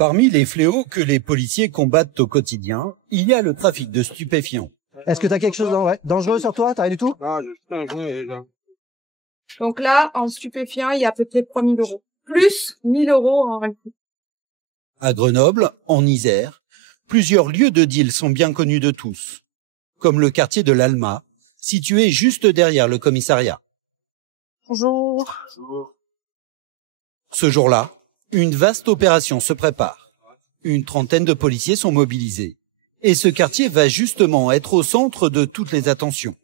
Parmi les fléaux que les policiers combattent au quotidien, il y a le trafic de stupéfiants. Est-ce que t'as quelque chose dangereux sur toi? T'as rien du tout? Non, juste un joint déjà. Donc là, en stupéfiant, il y a à peu près 3 000 euros. Plus 1 000 euros en réalité. À Grenoble, en Isère, plusieurs lieux de deal sont bien connus de tous, comme le quartier de l'Alma, situé juste derrière le commissariat. Bonjour. Bonjour. Ce jour-là, une vaste opération se prépare. Une trentaine de policiers sont mobilisés. Et ce quartier va justement être au centre de toutes les attentions.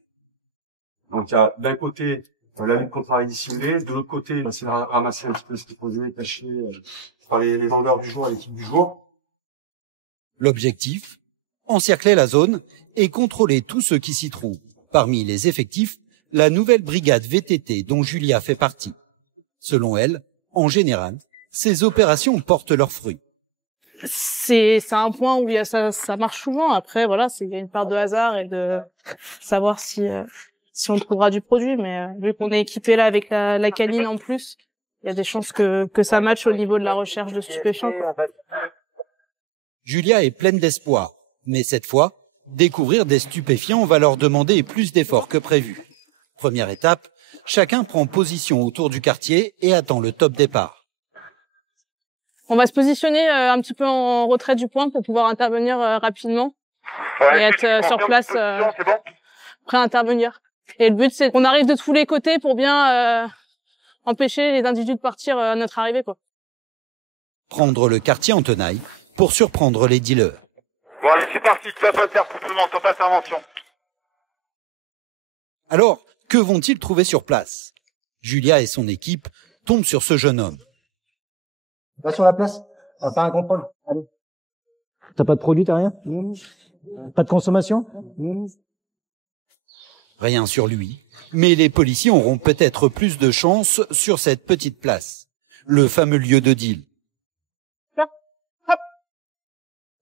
Donc il y a d'un côté la lutte contre la dissimulée, de l'autre côté c'est ramasser un petit peu ce qui est posé, caché par les vendeurs du jour et l'équipe du jour. L'objectif, encercler la zone et contrôler tout ce qui s'y trouve. Parmi les effectifs, la nouvelle brigade VTT dont Julia fait partie. Selon elle, en général, ces opérations portent leurs fruits. C'est un point où ça marche souvent. Après, voilà, il y a une part de hasard et de savoir si on trouvera du produit. Mais vu qu'on est équipé là avec la canine en plus, il y a des chances que ça matche au niveau de la recherche de stupéfiants, quoi. Julia est pleine d'espoir, mais cette fois, découvrir des stupéfiants va leur demander plus d'efforts que prévu. Première étape, chacun prend position autour du quartier et attend le top départ. On va se positionner un petit peu en retrait du point pour pouvoir intervenir rapidement et être sur place prêt à intervenir. Et le but, c'est qu'on arrive de tous les côtés pour bien empêcher les individus de partir à notre arrivée, quoi. Prendre le quartier en tenaille pour surprendre les dealers. Bon allez, c'est parti, tu vas pas faire tout le monde, top intervention. Alors, que vont-ils trouver sur place? Julia et son équipe tombent sur ce jeune homme. Va sur la place. On va faire un contrôle. Allez. T'as pas de produit, t'as rien? Pas de consommation? Rien sur lui, mais les policiers auront peut-être plus de chance sur cette petite place, le fameux lieu de deal.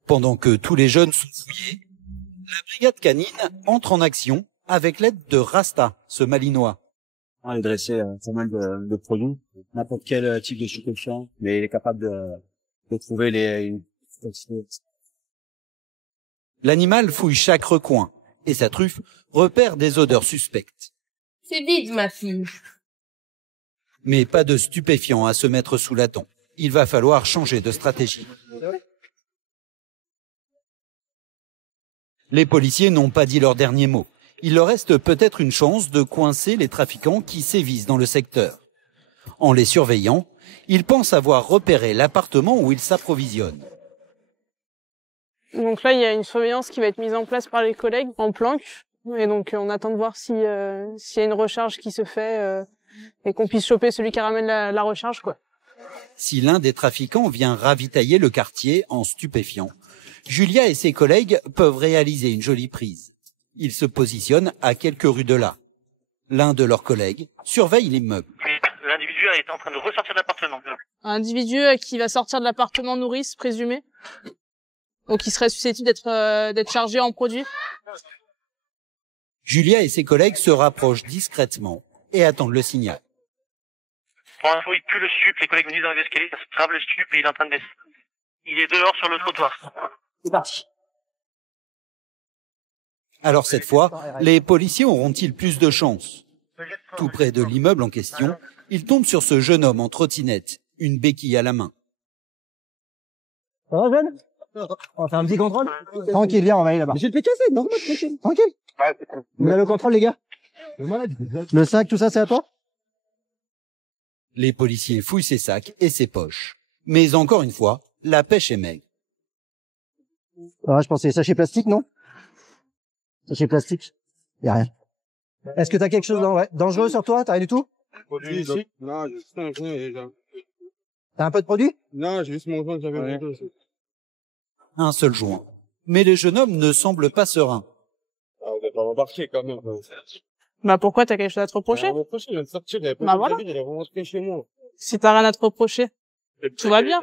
Pendant que tous les jeunes sont fouillés, la brigade canine entre en action avec l'aide de Rasta, ce malinois. Il est dressé pas mal de produits, n'importe quel type de stupéfiant, mais il est capable de trouver les... L'animal fouille chaque recoin et sa truffe repère des odeurs suspectes. C'est vide, ma fille. Mais pas de stupéfiants à se mettre sous la dent. Il va falloir changer de stratégie. Les policiers n'ont pas dit leur dernier mot. Il leur reste peut-être une chance de coincer les trafiquants qui sévissent dans le secteur. En les surveillant, ils pensent avoir repéré l'appartement où ils s'approvisionnent. Donc là, il y a une surveillance qui va être mise en place par les collègues en planque. Et donc, on attend de voir s'il y a une recharge qui se fait et qu'on puisse choper celui qui ramène la recharge, quoi. Si l'un des trafiquants vient ravitailler le quartier en stupéfiant, Julia et ses collègues peuvent réaliser une jolie prise. Ils se positionnent à quelques rues de là. L'un de leurs collègues surveille l'immeuble. L'individu est en train de ressortir de l'appartement. Un individu qui va sortir de l'appartement nourrice, présumé. Donc, il serait susceptible d'être chargé en produit. Julia et ses collègues se rapprochent discrètement et attendent le signal. Pour info, il pue le stup, les collègues me disent dans les escaliers, ça se trave le stup et il est en train de descendre. Il est dehors sur le trottoir. C'est parti. Alors cette fois, les policiers auront-ils plus de chance? Tout près de l'immeuble en question, ils tombent sur ce jeune homme en trottinette, une béquille à la main. Ça va, jeune? On va faire un petit contrôle? Tranquille, viens, on va aller là-bas. Mais j'ai le PK, c'est normal, tranquille. Tranquille. Vous avez le contrôle, les gars? Le sac, tout ça, c'est à toi? Les policiers fouillent ses sacs et ses poches. Mais encore une fois, la pêche est maigre. Ah, je pensais sachet plastique, non? Sachet plastique? Y a rien. Est-ce que t'as quelque chose dangereux sur toi? T'as rien du tout? Produit ici? Non, j'ai juste un joint déjà. T'as un peu de produit? Non, j'ai juste mon joint que j'avais monté aussi. Un seul joint. Mais le jeune homme ne semble pas serein. Ah, on va pas m'embarquer quand même. Bah, pourquoi t'as quelque chose à te reprocher? Je viens de sortir, il avait pas Bah, voilà. il est rentré chez moi. Si t'as rien à te reprocher, tout va bien.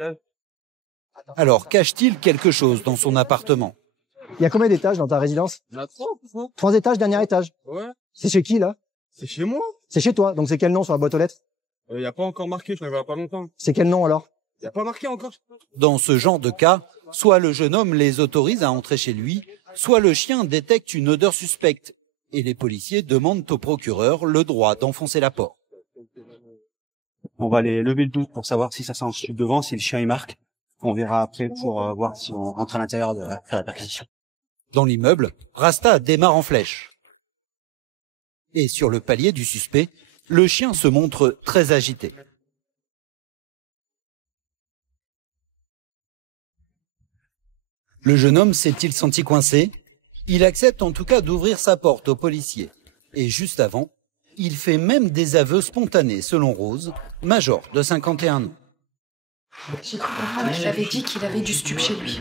Alors cache-t-il quelque chose dans son appartement? Il y a combien d'étages dans ta résidence? Il y en a 3, 3 étages, dernier étage. Ouais. C'est chez qui, là? C'est chez moi. C'est chez toi. Donc c'est quel nom sur la boîte aux lettres? Il y a pas encore marqué, je l'avais il y a pas longtemps. C'est quel nom, alors? Y a pas marqué encore. Dans ce genre de cas, soit le jeune homme les autorise à entrer chez lui, soit le chien détecte une odeur suspecte et les policiers demandent au procureur le droit d'enfoncer la porte. On va aller lever le doute pour savoir si ça sent le devant, si le chien il marque. On verra après pour voir si on rentre à l'intérieur de faire la perquisition. Dans l'immeuble, Rasta démarre en flèche. Et sur le palier du suspect, le chien se montre très agité. Le jeune homme s'est-il senti coincé? Il accepte en tout cas d'ouvrir sa porte aux policiers. Et juste avant, il fait même des aveux spontanés, selon Rose, major de 51 ans. J'ai cru comprendre, je l'avais dit qu'il avait du stup chez lui.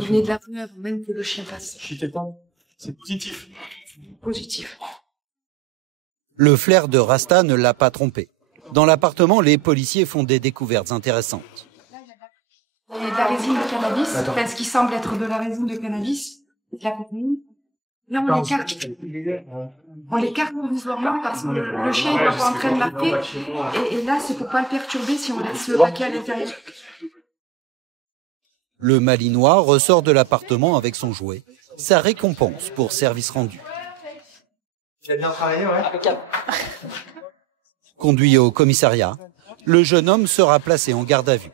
Il venait de la rue avant même que le chien passe. C'est positif. Positif. Le flair de Rasta ne l'a pas trompé. Dans l'appartement, les policiers font des découvertes intéressantes. Il y a de la résine de cannabis, enfin, ce qui semble être de la résine de cannabis, de la cocaïne. Là, on l'écarte. On l'écarte provisoirement parce que le chien n'est pas en train de marquer. Et là, c'est pour pas le perturber si on laisse le paquet à l'intérieur. Le Malinois ressort de l'appartement avec son jouet, sa récompense pour service rendu. Tu as bien travaillé, ouais. Conduit au commissariat, le jeune homme sera placé en garde à vue.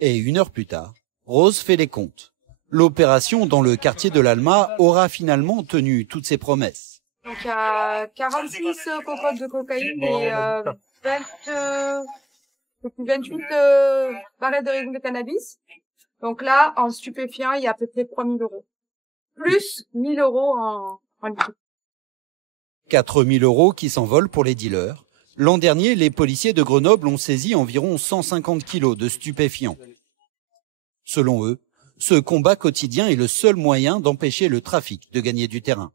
Et 1 heure plus tard, Rose fait les comptes. L'opération dans le quartier de l'Alma aura finalement tenu toutes ses promesses. Donc il y a 46 cocottes de cocaïne et 28 barrettes de résine de cannabis. Donc là, en stupéfiant, il y a à peu près 3 000 euros. Plus 1 000 euros en liquide. 4 000 euros qui s'envolent pour les dealers. L'an dernier, les policiers de Grenoble ont saisi environ 150 kilos de stupéfiants. Selon eux, ce combat quotidien est le seul moyen d'empêcher le trafic de gagner du terrain.